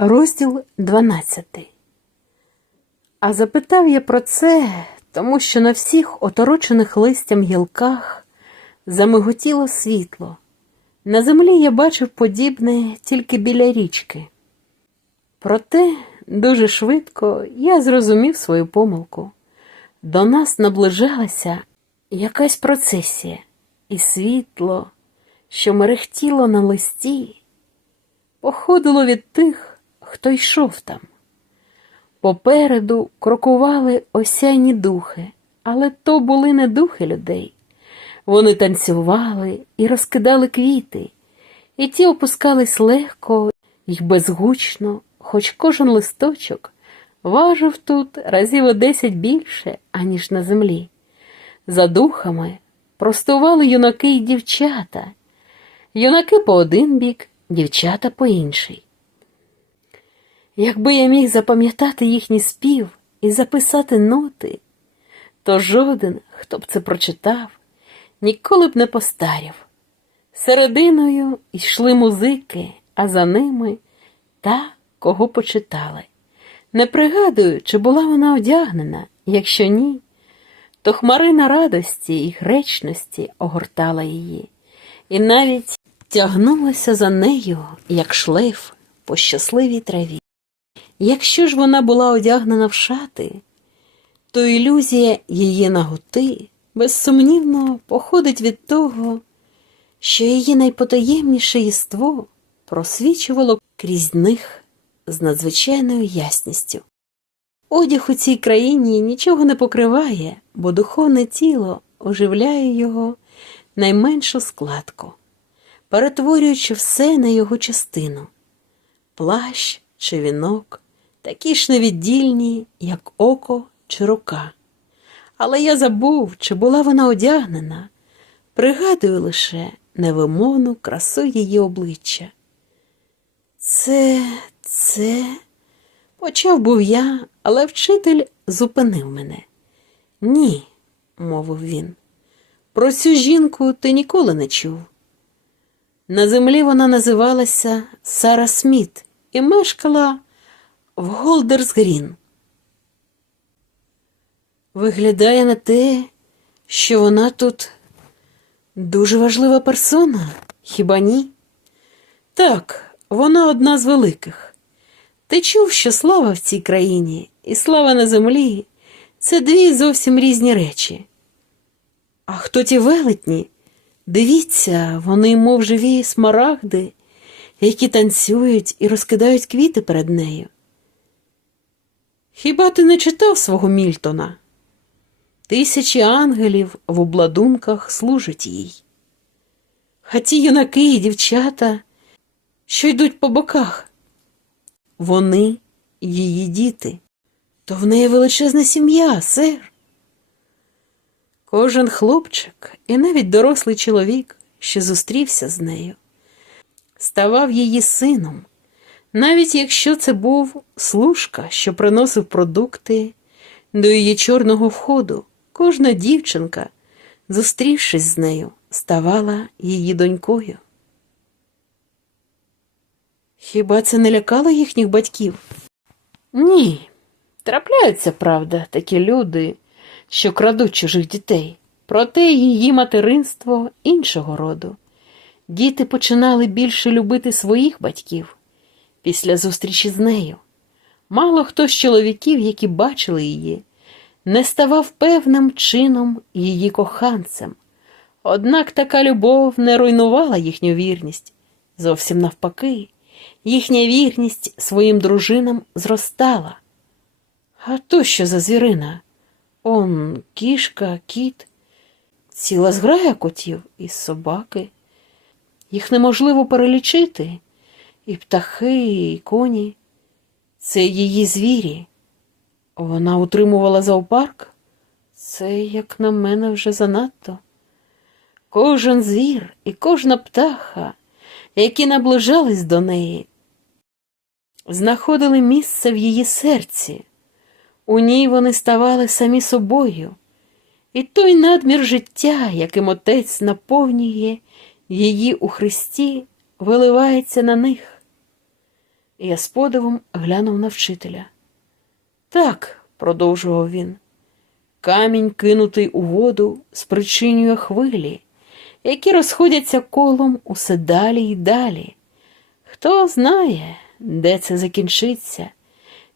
Розділ 12. А запитав я про це, тому що на всіх оторочених листям гілках замиготіло світло. На землі я бачив подібне тільки біля річки. Проте дуже швидко я зрозумів свою помилку. До нас наближалася якась процесія, і світло, що мерехтіло на листі, походило від тих, хто йшов там. Попереду крокували осяйні духи, але то були не духи людей. Вони танцювали і розкидали квіти, і ті опускались легко й безгучно, хоч кожен листочок важив тут разів о десять більше, аніж на землі. За духами простували юнаки й дівчата, юнаки по один бік, дівчата по інший. Якби я міг запам'ятати їхній спів і записати ноти, то жоден, хто б це прочитав, ніколи б не постарів. Серединою йшли музики, а за ними та, кого почитали. Не пригадую, чи була вона одягнена, якщо ні, то хмарина радості і гречності огортала її, і навіть тягнулася за нею, як шлейф по щасливій траві. Якщо ж вона була одягнена в шати, то ілюзія її наготи безсумнівно походить від того, що її найпотаємніше єство просвічувало крізь них з надзвичайною ясністю. Одяг у цій країні нічого не покриває, бо духовне тіло оживляє його найменшу складку, перетворюючи все на його частину плащ чи вінок, такі ж невіддільні, як око чи рука. Але я забув, чи була вона одягнена, пригадую лише невимовну красу її обличчя. Це, це, почав був я, але вчитель зупинив мене. Ні, мовив він. Про цю жінку ти ніколи не чув. На землі вона називалася Сара Сміт і мешкала в Голдерсгрін. Виглядає на те, що вона тут дуже важлива персона, хіба ні? Так, вона одна з великих. Ти чув, що слава в цій країні і слава на землі це дві зовсім різні речі. А хто ті велетні? Дивіться, вони, мов живі смарагди, які танцюють і розкидають квіти перед нею. Хіба ти не читав свого Мільтона? Тисячі ангелів в обладунках служать їй. А ті юнаки і дівчата, що йдуть по боках, вони її діти, то в неї величезна сім'я, сер. Кожен хлопчик і навіть дорослий чоловік, що зустрівся з нею, ставав її сином, навіть якщо це був служка, що приносив продукти до її чорного входу, кожна дівчинка, зустрівшись з нею, ставала її донькою. Хіба це не лякало їхніх батьків? Ні. Трапляються, правда, такі люди, що крадуть чужих дітей, проте її материнство іншого роду. Діти починали більше любити своїх батьків після зустрічі з нею. Мало хто з чоловіків, які бачили її, не ставав певним чином її коханцем. Однак така любов не руйнувала їхню вірність. Зовсім навпаки, їхня вірність своїм дружинам зростала. А то що за звірина? Он кішка, кіт, ціла зграя котів і собаки. Їх неможливо перелічити, і птахи, і коні. Це її звірі. Вона утримувала зоопарк. Це, як на мене, вже занадто. Кожен звір і кожна птаха, які наближались до неї, знаходили місце в її серці. У ній вони ставали самі собою, і той надмір життя, яким отець наповнює її у Христі, виливається на них. Я з подивом глянув на вчителя. Так, продовжував він, камінь, кинутий у воду, спричинює хвилі, які розходяться колом усе далі й далі. Хто знає, де це закінчиться?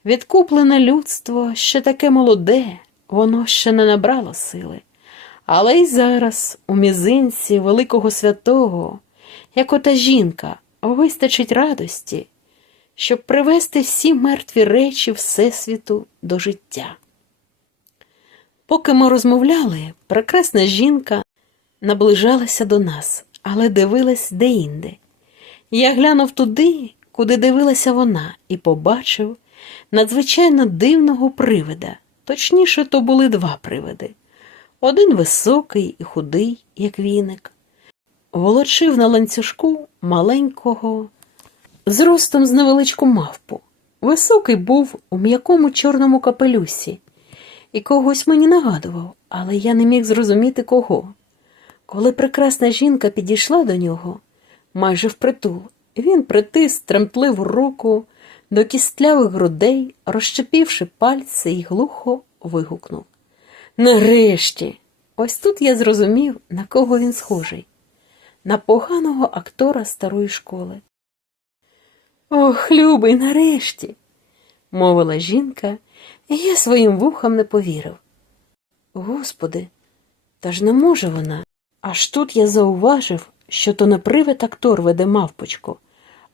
Відкуплене людство ще таке молоде, воно ще не набрало сили. Але й зараз, у мізинці великого святого, як ота жінка, вистачить радості, щоб привести всі мертві речі Всесвіту до життя. Поки ми розмовляли, прекрасна жінка наближалася до нас, але дивилась деінде. Я глянув туди, куди дивилася вона, і побачив надзвичайно дивного привида. Точніше, то були два привиди. Один високий і худий, як віник, волочив на ланцюжку маленького, зростом з невеличку мавпу. Високий був у м'якому чорному капелюсі і когось мені нагадував, але я не міг зрозуміти кого. Коли прекрасна жінка підійшла до нього, майже впритул, він притис тремтливу руку до кістлявих грудей, розщепівши пальці і глухо вигукнув. Нарешті! Ось тут я зрозумів, на кого він схожий. На поганого актора старої школи. Ох, любий, нарешті, мовила жінка, і я своїм вухам не повірив. Господи, та ж не може вона. Аж тут я зауважив, що то не привид актор веде мавпочку,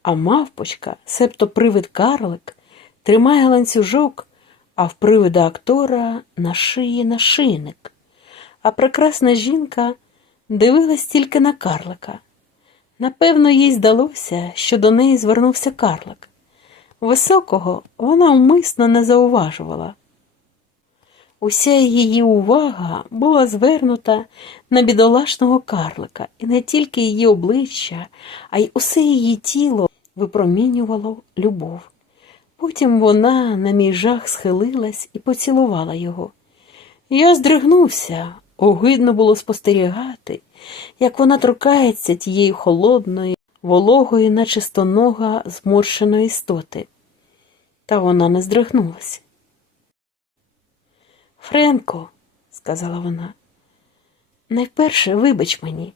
а мавпочка, себто привид карлик, тримає ланцюжок, а в привида актора на шиї нашийник. А прекрасна жінка дивилась тільки на карлика. Напевно, їй здалося, що до неї звернувся карлик. Високого вона вмисно не зауважувала. Уся її увага була звернута на бідолашного карлика, і не тільки її обличчя, а й усе її тіло випромінювало любов. Потім вона на мій жах схилилась і поцілувала його. Я здригнувся, огидно було спостерігати, як вона торкається тієї холодної, вологої, наче стонога зморщеної істоти. Та вона не здригнулась. Френко, сказала вона, найперше вибач мені,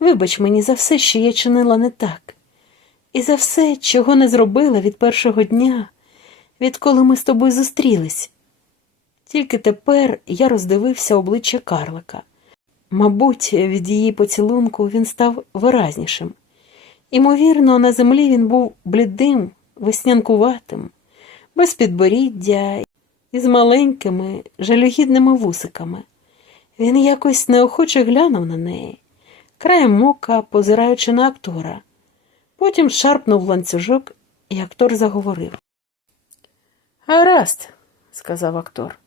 вибач мені за все, що я чинила не так, і за все, чого не зробила від першого дня, відколи ми з тобою зустрілись. Тільки тепер я роздивився обличчя Карлика. Мабуть, від її поцілунку він став виразнішим. Імовірно, на землі він був блідим, веснянкуватим, без підборіддя і з маленькими, жалюгідними вусиками. Він якось неохоче глянув на неї, краєм ока позираючи на актора. Потім шарпнув ланцюжок, і актор заговорив. Гаразд, сказав актор.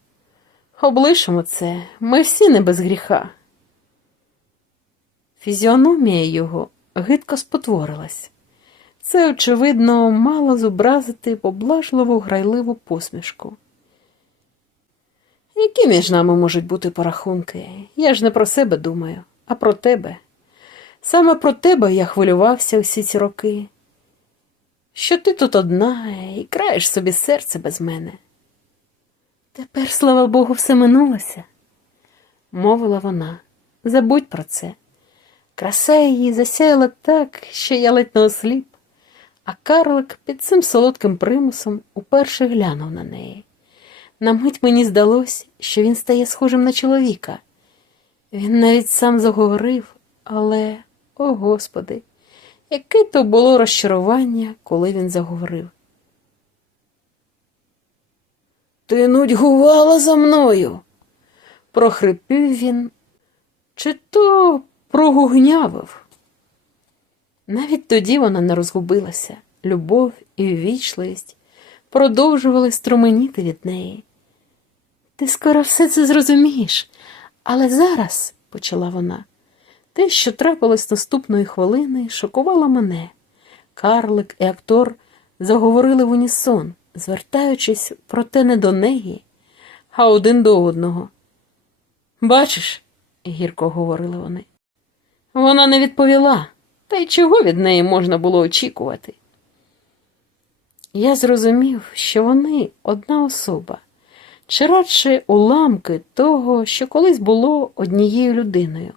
Облишимо це, ми всі не без гріха. Фізіономія його гидко спотворилась. Це, очевидно, мало зобразити поблажливу грайливу посмішку. Які між нами можуть бути порахунки? Я ж не про себе думаю, а про тебе. Саме про тебе я хвилювався усі ці роки. Що ти тут одна і краєш собі серце без мене. Тепер, слава Богу, все минулося, мовила вона. Забудь про це. Краса її засяяла так, що я ледь не осліп, а карлик під цим солодким примусом уперше глянув на неї. На мить мені здалось, що він стає схожим на чоловіка. Він навіть сам заговорив, але, о Господи, яке то було розчарування, коли він заговорив. Ти нудьгувала за мною, прохрипів він, чи то прогугнявив. Навіть тоді вона не розгубилася, любов і ввічливість продовжували струменіти від неї. Ти скоро все це зрозумієш, але зараз, почала вона, те, що трапилось наступної хвилини, шокувало мене. Карлик і актор заговорили в унісон, звертаючись проте не до неї, а один до одного. Бачиш, гірко говорили вони. Вона не відповіла, та й чого від неї можна було очікувати. я зрозумів, що вони одна особа, чи радше уламки того, що колись було однією людиною.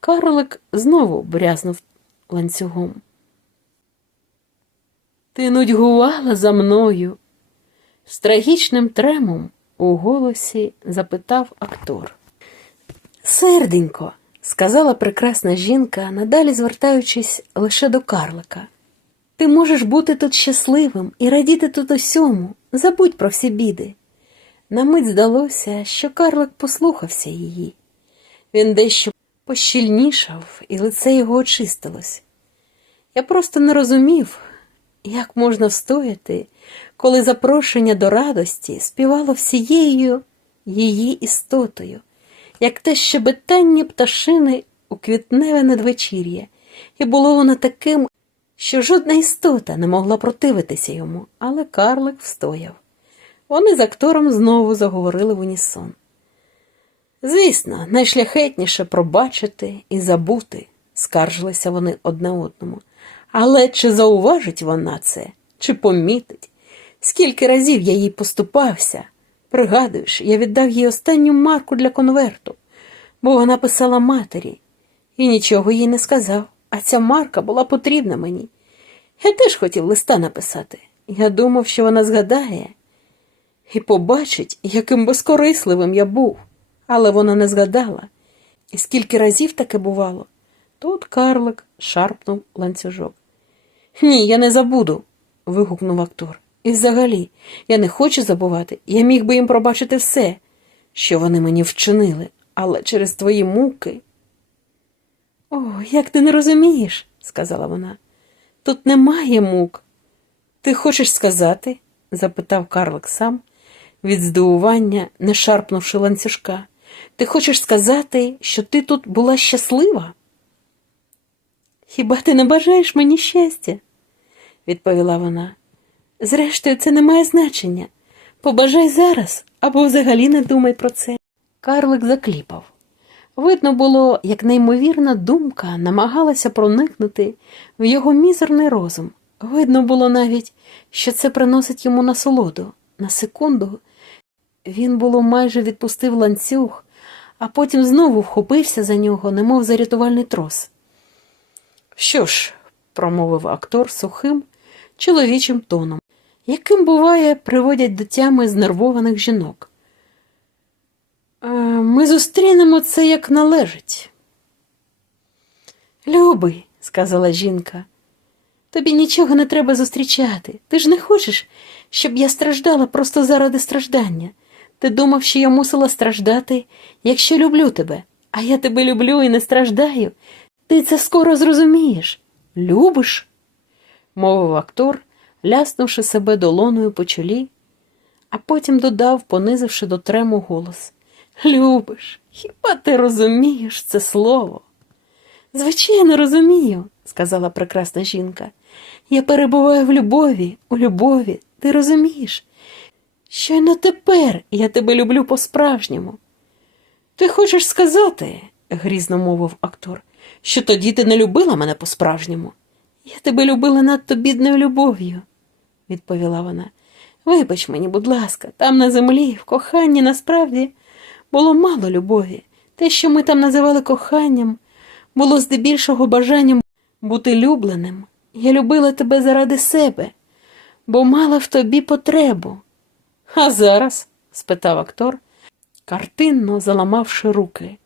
Карлик знову брязнув ланцюгом. Ти нудьгувала за мною. З трагічним тремом у голосі запитав актор. Серденько, сказала прекрасна жінка, надалі звертаючись лише до карлика. Ти можеш бути тут щасливим і радіти тут усьому, забудь про всі біди. На мить здалося, що карлик послухався її. Він дещо пощільнішав, і лице його очистилось. Я просто не розумів, як можна встояти, коли запрошення до радості співало всією її істотою, як те щебетання пташини у квітневе надвечір'я, і було воно таким, що жодна істота не могла противитися йому, але карлик встояв. Вони з актором знову заговорили в унісон. Звісно, найшляхетніше пробачити і забути, скаржилися вони одне одному. Але чи зауважить вона це, чи помітить? Скільки разів я їй поступався? Пригадуєш, я віддав їй останню марку для конверту, бо вона писала матері і нічого їй не сказав, а ця марка була потрібна мені. Я теж хотів листа написати. Я думав, що вона згадає і побачить, яким безкорисливим я був, але вона не згадала. І скільки разів таке бувало? Тут карлик шарпнув ланцюжок. Ні, я не забуду. вигукнув актор. І взагалі, я не хочу забувати. Я міг би їм пробачити все, що вони мені вчинили, але через твої муки. О, як ти не розумієш, сказала вона. Тут немає мук. Ти хочеш сказати? запитав карлик сам, від здивування, не шарпнувши ланцюжка. Ти хочеш сказати, що ти тут була щаслива? Хіба ти не бажаєш мені щастя? Відповіла вона. Зрештою, це не має значення. Побажай зараз або взагалі не думай про це. Карлик закліпав. Видно було, як неймовірна думка намагалася проникнути в його мізерний розум. Видно було навіть, що це приносить йому насолоду. На секунду він було майже відпустив ланцюг, а потім знову вхопився за нього, немов за рятувальний трос. Що ж, промовив актор сухим, чоловічим тоном, яким буває, приводять до тями знервованих жінок. «Е, Ми зустрінемо це як належить. Любий, сказала жінка, тобі нічого не треба зустрічати. Ти ж не хочеш, щоб я страждала просто заради страждання. Ти думав, що я мусила страждати, якщо люблю тебе, а я тебе люблю і не страждаю. Ти це скоро зрозумієш. Любиш? Мовив актор, ляснувши себе долоною по чолі, а потім додав, понизивши до трему голос. Любиш, хіба ти розумієш це слово? Звичайно, розумію, сказала прекрасна жінка. Я перебуваю в любові, у любові, ти розумієш? Щойно тепер я тебе люблю по-справжньому. Ти хочеш сказати, грізно мовив актор, що тоді ти не любила мене по-справжньому. Я тебе любила надто бідною любов'ю, відповіла вона. Вибач мені, будь ласка, там на землі, в коханні насправді було мало любові. Те, що ми там називали коханням, було здебільшого бажанням бути любленим. Я любила тебе заради себе, бо мала в тобі потребу. А зараз? спитав актор, картинно заламавши руки.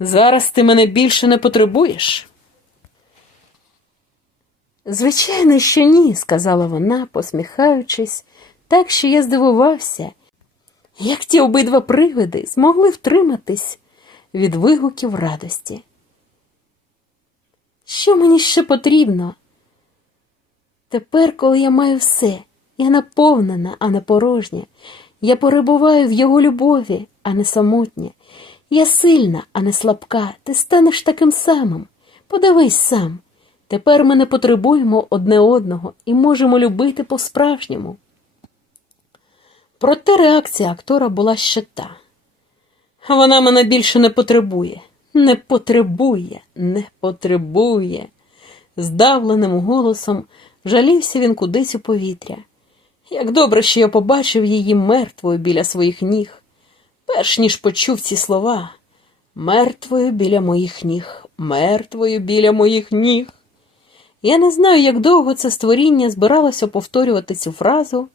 Зараз ти мене більше не потребуєш? Звичайно, що ні, сказала вона, посміхаючись, так що я здивувався, як ті обидва привиди змогли втриматись від вигуків радості. Що мені ще потрібно? Тепер, коли я маю все, я наповнена, а не порожня. Я перебуваю в його любові, а не самотня. Я сильна, а не слабка. Ти станеш таким самим. Подивись сам. Тепер ми не потребуємо одне одного і можемо любити по-справжньому. Проте реакція актора була ще та. Вона мене більше не потребує, не потребує, не потребує. Здавленим голосом жалівся він кудись у повітря. Як добре, що я побачив її мертвою біля своїх ніг, перш ніж почув ці слова. Мертвою біля моїх ніг, мертвою біля моїх ніг. Я не знаю, як довго це створіння збиралося повторювати цю фразу,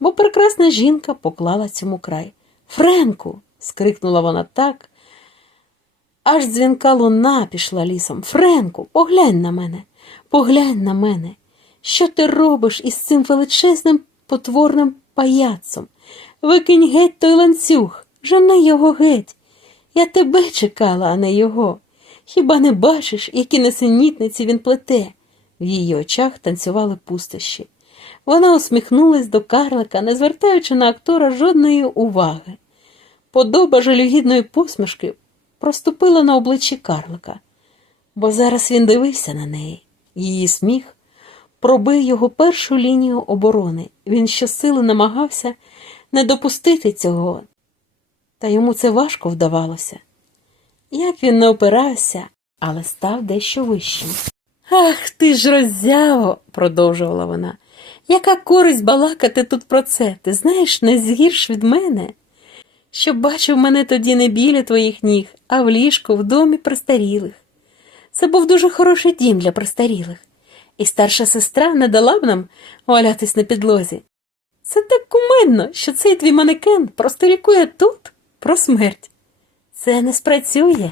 бо прекрасна жінка поклала цьому край. Френку. скрикнула вона так, аж дзвінка луна пішла лісом. Френку, поглянь на мене, поглянь на мене. Що ти робиш із цим величезним потворним паяцом? Викинь геть той ланцюг, жени його геть. Я тебе чекала, а не його. Хіба не бачиш, які несенітниці він плете? В її очах танцювали пустощі. Вона усміхнулась до карлика, не звертаючи на актора жодної уваги. Подоба жалюгідної посмішки проступила на обличчі карлика, бо зараз він дивився на неї. Її сміх пробив його першу лінію оборони. Він щосили намагався не допустити цього, та йому це важко вдавалося. Як він не опирався, але став дещо вищим. Ах ти ж роззяво, продовжувала вона. Яка користь балакати тут про це? Ти знаєш, не згірш від мене. Щоб бачив мене тоді не біля твоїх ніг, а в ліжку в домі престарілих. Це був дуже хороший дім для престарілих, і старша сестра не дала б нам валятись на підлозі. Це так кумедно, що цей твій манекен просто лікує тут про смерть. Це не спрацює.